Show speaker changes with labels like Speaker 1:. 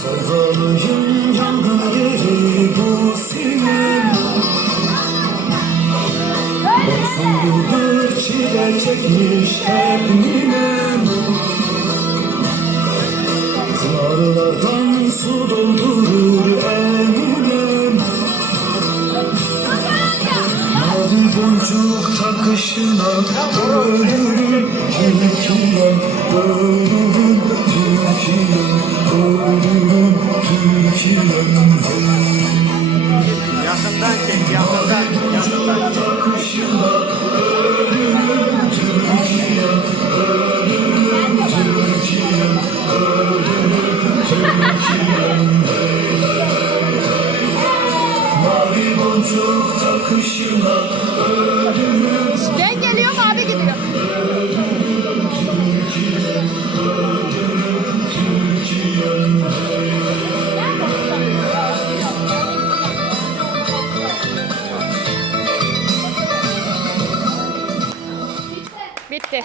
Speaker 1: Sevdalıyım yangın yeri bu sinem çekmiş hep ninem Pınarlardan su doldurur Boncuk takışına ölürüm Türkiye'm ölürüm Türkiye'm ölürüm Türkiye'm
Speaker 2: Yakından çek. Yakından
Speaker 1: Takışına ölürüm
Speaker 3: Ben geliyorum abi gidiyor. Bitti.